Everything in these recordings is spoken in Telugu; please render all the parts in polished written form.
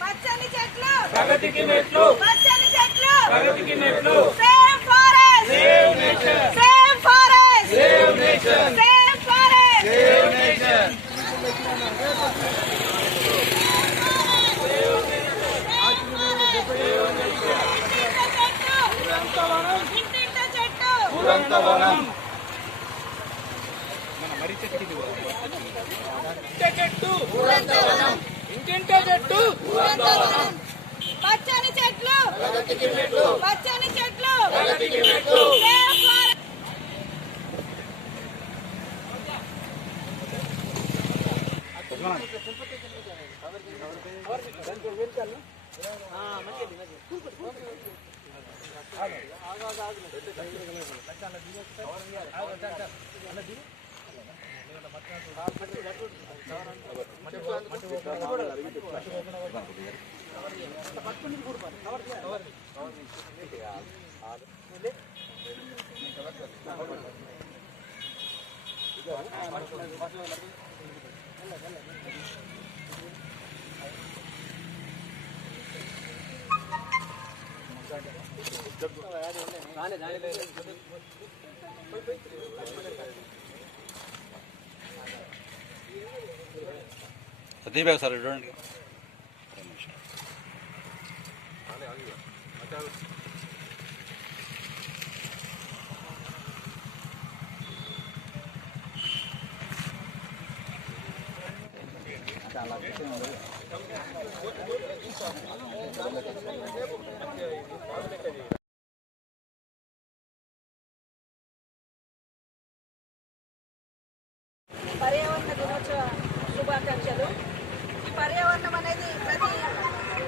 పచ్చని చెట్లు ప్రగతికి మెట్లు, పచ్చని చెట్లు ప్రగతికి మెట్లు. Save forest, save nature. Save forest, save nature. Save forest, save nature. ఇంటింటి చెట్టు పురంతవనం. ఇంటింటి చెట్టు పురంతవనం. పచ్చని చెట్లు ప్రగతికి మెట్లు, పచ్చని చెట్లు ప్రగతికి మెట్లు. దీపక్ సార్ చూడండి. పర్యావరణ దినోత్సవ శుభాకాంక్షలు. ఈ పర్యావరణం అనేది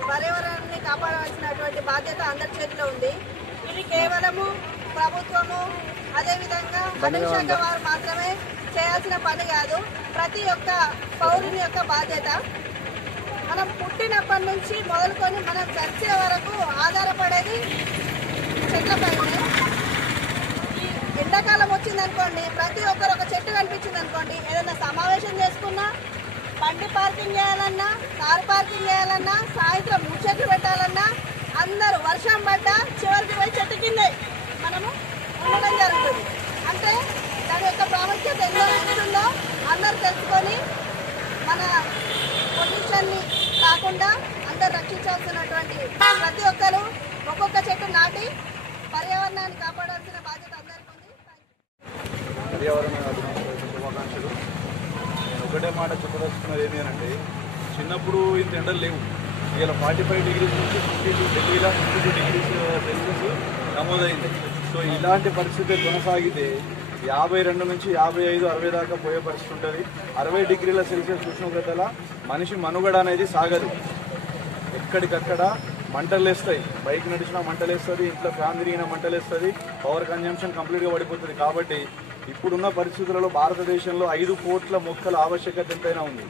పర్యావరణాన్ని కాపాడాల్సినటువంటి బాధ్యత అందరి చేతిలో ఉంది. ఇది కేవలము ప్రభుత్వము అదేవిధంగా అటవీ శాఖ వారు మాత్రమే చేయాల్సిన పని కాదు, ప్రతి ఒక్క పౌరుని యొక్క బాధ్యత. మనం పుట్టినప్పటి నుంచి మొదలుకొని మనం చచ్చే వరకు ఆధారపడేది చెట్లపైనే. ఈ ఎండాకాలం వచ్చిందనుకోండి, ప్రతి ఒక్కరు ఒక చెట్టు కనిపించింది అనుకోండి, ఏదైనా సమావేశం చేసుకున్నా, బండి పార్కింగ్ చేయాలన్నా, కారు పార్కింగ్ చేయాలన్నా, సాయంత్రం ముచ్చట్లు పెట్టాలన్నా అందరూ వర్షం పడ్డా చివరికి పోయి చెట్టు కిందే మనము ఉండడం జరుగుతుంది. అంటే దాని యొక్క ప్రాముఖ్యత ఎన్నో ఉంటుందో అందరూ తెలుసుకొని మన పొల్యూషన్ని కాకుండా అందరు రక్షించాల్సినటువంటి ప్రతి ఒక్కరు ఒక్కొక్క చెట్టు నాటి పర్యావరణాన్ని కాపాడాల్సిన బాధ్యత అందరికీ ఉంది. పర్యావరణ శుభాకాంక్షలు. నేను ఒకటే మాట చెప్పదలుచుకున్నది ఏంటి అంటే, చిన్నప్పుడు ఇంత ఎండలు లేవు. ఇలా 45 డిగ్రీస్ నుంచి 52 డిగ్రీస్ సెల్సియస్ నమోదైంది. సో ఇలాంటి పరిస్థితి కొనసాగితే 52 నుంచి 55, 60 దాకా పోయే పరిస్థితి ఉంటుంది. 60 డిగ్రీల సెల్సియస్ ఉష్ణోగ్రతల మనిషి మనుగడ అనేది సాగదు. ఎక్కడికక్కడ మంటలు వేస్తాయి, బైక్ నడిచినా మంటలు వేస్తుంది, ఇంట్లో ఫ్యాన్ తిరిగినా మంటలు వేస్తుంది, పవర్ కన్జంప్షన్ కంప్లీట్గా పడిపోతుంది. కాబట్టి ఇప్పుడున్న పరిస్థితులలో భారతదేశంలో 5 కోట్ల మొక్కల ఆవశ్యకత ఎంతైనా ఉంది.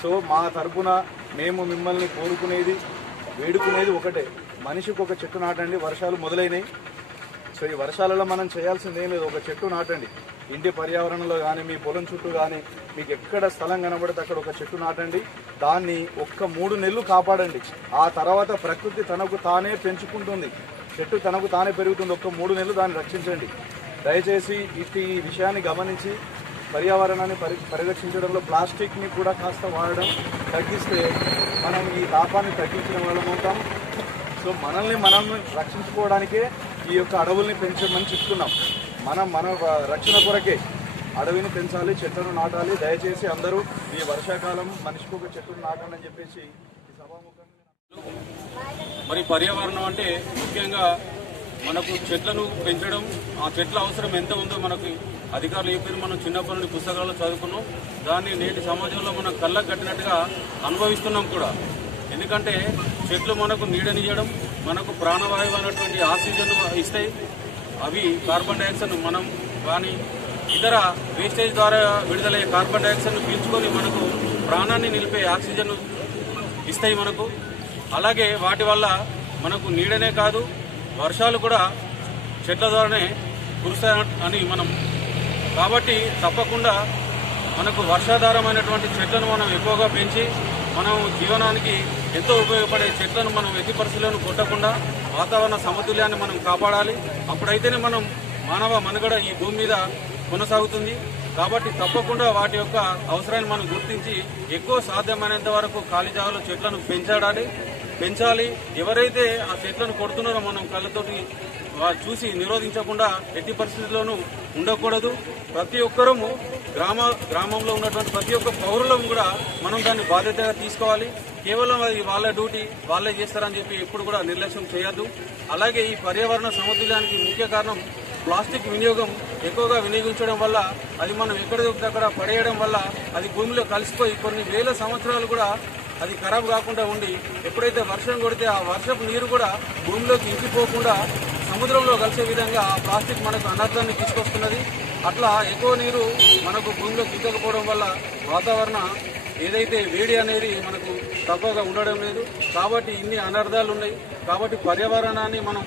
సో మా తరపున మేము మిమ్మల్ని కోరుకునేది, వేడుకునేది ఒకటే, మనిషికి ఒక చెట్టు నాటండి. వర్షాలు మొదలైనవి. సో ఈ వర్షాలలో మనం చేయాల్సింది ఏం లేదు, ఒక చెట్టు నాటండి. ఇంటి పర్యావరణంలో కానీ, మీ పొలం చుట్టూ కానీ, మీకు ఎక్కడ స్థలం కనబడితే అక్కడ ఒక చెట్టు నాటండి. దాన్ని ఒక్క 3 నెలలు కాపాడండి. ఆ తర్వాత ప్రకృతి తనకు తానే పెంచుకుంటుంది, చెట్టు తనకు తానే పెరుగుతుంది. ఒక్క 3 నెలలు దాన్ని రక్షించండి. దయచేసి ఈ విషయాన్ని గమనించి పర్యావరణాన్ని పరిరక్షించడంలో ప్లాస్టిక్ని కూడా కాస్త వాడడం తగ్గిస్తే మనం ఈ తాపాన్ని తగ్గించడం వాళ్ళం అవుతాం. సో మనల్ని మనం రక్షించుకోవడానికే ఈ యొక్క అడవుల్ని పెంచమని చెప్తున్నాం. మన రక్షణ కొరకే అడవిని పెంచాలి, చెట్లను నాటాలి. దయచేసి అందరూ ఈ వర్షాకాలం మనిషికి ఒక చెట్టును నాటండి అని చెప్పేసి ఈ సభాముఖంగా. మరి పర్యావరణం అంటే ముఖ్యంగా మనకు చెట్లను పెంచడం, ఆ చెట్ల అవసరం ఎంత ఉందో మనకు అధికారులు చెప్పారు. మనం చిన్నప్పటి నుండి పుస్తకాల్లో చదువుకున్నాం. దాన్ని నేటి సమాజంలో మనం కళ్ళకు కట్టినట్టుగా అనుభవిస్తున్నాం కూడా. ఎందుకంటే చెట్లు మనకు నీడనియడం, మనకు ప్రాణవాయువు అనేటువంటి ఆక్సిజన్ ఇస్తాయి. అవి కార్బన్ డైఆక్సైడ్ మనం కానీ ఇతర వేస్టేజ్ ద్వారా విడుదలయ్యే కార్బన్ డైఆక్సైడ్ను పీల్చుకొని మనకు ప్రాణాన్ని నిలిపే ఆక్సిజన్ ఇస్తాయి మనకు. అలాగే వాటి వల్ల మనకు నీడనే కాదు, వర్షాలు కూడా చెట్ల ద్వారానే కురుస్తాయి అని మనం కాబట్టి తప్పకుండా మనకు వర్షాధారమైనటువంటి చెట్లను మనం ఎక్కువగా పెంచి మనం జీవనానికి ఎంతో ఉపయోగపడే చెట్లను మనం ఎట్టి పరిస్థితులను కొట్టకుండా వాతావరణ సమతుల్యాన్ని మనం కాపాడాలి. అప్పుడైతేనే మనం మానవ మనుగడ ఈ భూమి మీద కొనసాగుతుంది. కాబట్టి తప్పకుండా వాటి యొక్క అవసరాన్ని మనం గుర్తించి ఎక్కువ సాధ్యమైనంత వరకు ఖాళీ జాగాలో చెట్లను పెంచాలి. ఎవరైతే ఆ చెట్లను కొడుతున్నారో మనం కళ్ళతోటి చూసి నిరోధించకుండా ఎట్టి పరిస్థితుల్లోనూ ఉండకూడదు. ప్రతి ఒక్కరము గ్రామంలో ఉన్నటువంటి ప్రతి ఒక్క పౌరులం కూడా మనం దాన్ని బాధ్యతగా తీసుకోవాలి. కేవలం అది వాళ్ళ డ్యూటీ వాళ్ళే చేస్తారని చెప్పి ఎప్పుడు కూడా నిర్లక్ష్యం చేయొద్దు. అలాగే ఈ పర్యావరణ సమతుల్యానికి ముఖ్య కారణం ప్లాస్టిక్ వినియోగం ఎక్కువగా వినియోగించడం వల్ల అది మనం ఎక్కడికక్కడ పడేయడం వల్ల అది భూమిలో కలిసిపోయి కొన్ని వేల సంవత్సరాలు కూడా అది ఖరాబ్ కాకుండా ఉండి ఎప్పుడైతే వర్షం కొడితే ఆ వర్షపు నీరు కూడా భూమిలోకి ఇంకిపోకుండా సముద్రంలో కలిసే విధంగా ఆ ప్లాస్టిక్ మనకు అనర్థాన్ని తీసుకొస్తున్నది. అట్లా ఎక్కువ నీరు మనకు భూమిలోకి ఇంకకపోవడం వల్ల వాతావరణ ఏదైతే వేడి అనేది మనకు తక్కువగా ఉండడం లేదు. కాబట్టి ఇన్ని అనర్థాలు ఉన్నాయి. కాబట్టి పర్యావరణాన్ని మనం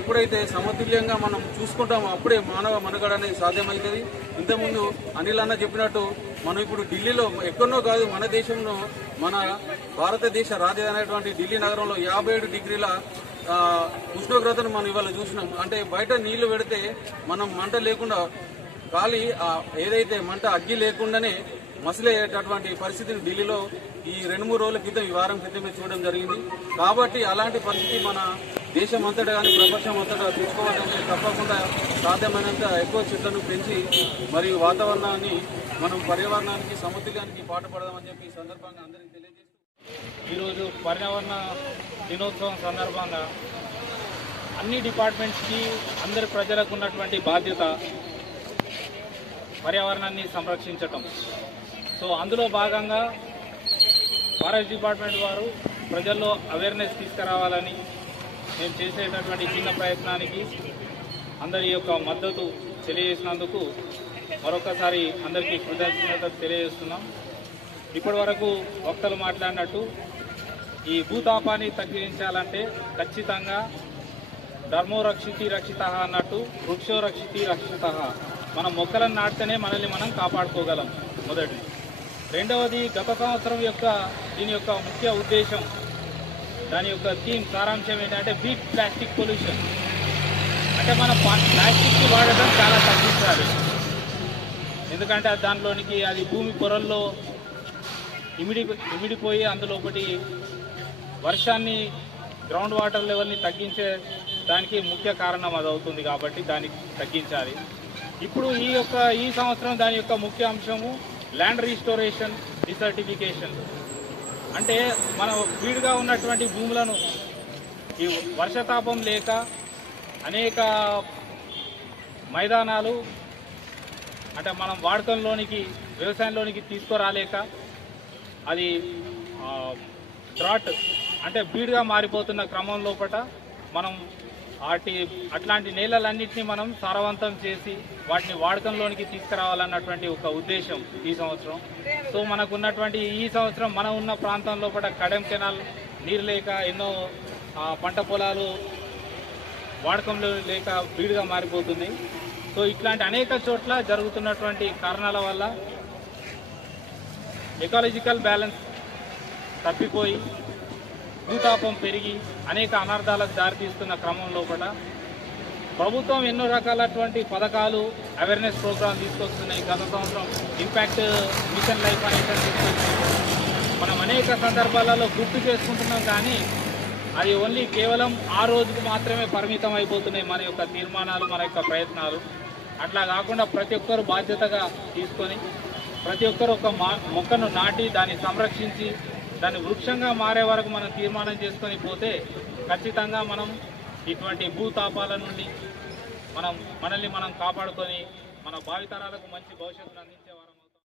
ఎప్పుడైతే సమతుల్యంగా మనం చూసుకుంటామో అప్పుడే మానవ మనుగడ అనేది సాధ్యమవుతుంది. ఇంతకుముందు అనిల్ అన్న చెప్పినట్టు మనం ఇప్పుడు ఢిల్లీలో ఎక్కడో కాదు, మన దేశంలో మన భారతదేశ రాజధాని అయినటువంటి ఢిల్లీ నగరంలో 57 డిగ్రీల ఉష్ణోగ్రతను మనం ఇవాళ చూసినాం. అంటే బయట నీళ్లు పెడితే మనం మంట లేకుండా గాలి ఏదైతే మంట అగ్గి లేకుండానే మసిలేటటువంటి పరిస్థితిని ఢిల్లీలో ఈ 2-3 రోజుల క్రితం ఈ వారం క్రితమే చూడడం జరిగింది. కాబట్టి అలాంటి పరిస్థితి మన దేశం అంతటా కానీ ప్రపంచం అంతటా తెచ్చుకోవాలంటే తప్పకుండా సాధ్యమైనంత ఎక్కువ చెట్లను పెంచి మరియు వాతావరణాన్ని మనం పర్యావరణానికి సమతుల్యానికి పాటుపడదామని చెప్పి ఈ సందర్భంగా అందరికీ తెలియజేస్తూ ఈరోజు పర్యావరణ దినోత్సవం సందర్భంగా అన్ని డిపార్ట్మెంట్స్కి అందరి ప్రజలకు ఉన్నటువంటి బాధ్యత పర్యావరణాన్ని సంరక్షించటం. సో అందులో భాగంగా ఫారెస్ట్ డిపార్ట్మెంట్ వారు ప్రజల్లో అవేర్నెస్ తీసుకురావాలని మేము చేసేటటువంటి చిన్న ప్రయత్నానికి అందరి యొక్క మద్దతు తెలియజేసినందుకు మరొకసారి అందరికీ కృతజ్ఞతలు తెలియజేస్తున్నాం. ఇప్పటి వరకు వక్తలు మాట్లాడినట్టు ఈ భూతాపాన్ని తగ్గించాలంటే ఖచ్చితంగా ధర్మో రక్షితి రక్షిత అన్నట్టు వృక్షో రక్షితి రక్షిత. మనం మొక్కలను నాటితేనే మనల్ని మనం కాపాడుకోగలం. మొదటిది. రెండవది, గత సంవత్సరం యొక్క దీని యొక్క ముఖ్య ఉద్దేశం, దాని యొక్క థీమ్ సారాంశం ఏంటంటే బీట్ ప్లాస్టిక్ పొల్యూషన్. అంటే మనం ప్లాస్టిక్ని వాడటం చాలా తగ్గించాలి. ఎందుకంటే దానిలోనికి అది భూమి పొరల్లో ఇమిడిపోయి అందులో ఒకటి వర్షాన్ని గ్రౌండ్ వాటర్ లెవెల్ని తగ్గించే దానికి ముఖ్య కారణం అది అవుతుంది. కాబట్టి దాన్ని తగ్గించాలి. ఇప్పుడు ఈ సంవత్సరం దాని యొక్క ముఖ్య అంశము ల్యాండ్ రీస్టోరేషన్ డిసర్టిఫికేషన్. అంటే మనం వీడుగా ఉన్నటువంటి భూములను ఈ వర్షతాపం లేక అనేక మైదానాలు అంటే మనం వాడకంలోనికి వ్యవసాయంలోనికి తీసుకురాలేక అది డ్రాట్ అంటే బీడుగా మారిపోతున్న క్రమం లోపల మనం అట్లాంటి నేలలన్నింటినీ మనం సారవంతం చేసి వాటిని వాడకంలోనికి తీసుకురావాలన్నటువంటి ఒక ఉద్దేశం ఈ సంవత్సరం. సో మనకు ఉన్నటువంటి ఈ సంవత్సరం మనం ఉన్న ప్రాంతం లోపల కడెం కెనాల్ నీరు లేక ఎన్నో పంట పొలాలు వాడకంలో లేక బీడుగా మారిపోతున్నాయి. సో ఇట్లాంటి అనేక చోట్ల జరుగుతున్నటువంటి కారణాల వల్ల ఎకాలజికల్ బ్యాలెన్స్ తప్పిపోయి భూతాపం పెరిగి అనేక అనర్థాలకు దారితీస్తున్న క్రమం లోపల ప్రభుత్వం ఎన్నో రకాలటువంటి పథకాలు అవేర్నెస్ ప్రోగ్రామ్ తీసుకొస్తున్నాయి. గత సంవత్సరం ఇంపాక్ట్ మిషన్ లైఫ్ అనేది మనం అనేక సందర్భాలలో గుర్తు చేసుకుంటున్నాం. కానీ అది ఓన్లీ కేవలం ఆ రోజుకు మాత్రమే పరిమితం అయిపోతున్నాయి మన యొక్క తీర్మానాలు, మన యొక్క ప్రయత్నాలు. అట్లా కాకుండా ప్రతి ఒక్కరు బాధ్యతగా తీసుకొని ప్రతి ఒక్కరు ఒక మొక్కను నాటి దాన్ని సంరక్షించి దాన్ని వృక్షంగా మారే వరకు మనం తీర్మానం చేసుకొని పోతే ఖచ్చితంగా మనం ఇటువంటి భూతాపాల నుండి మనల్ని మనం కాపాడుకొని మన భావితరాలకు మంచి భవిష్యత్తును అందించేవారు.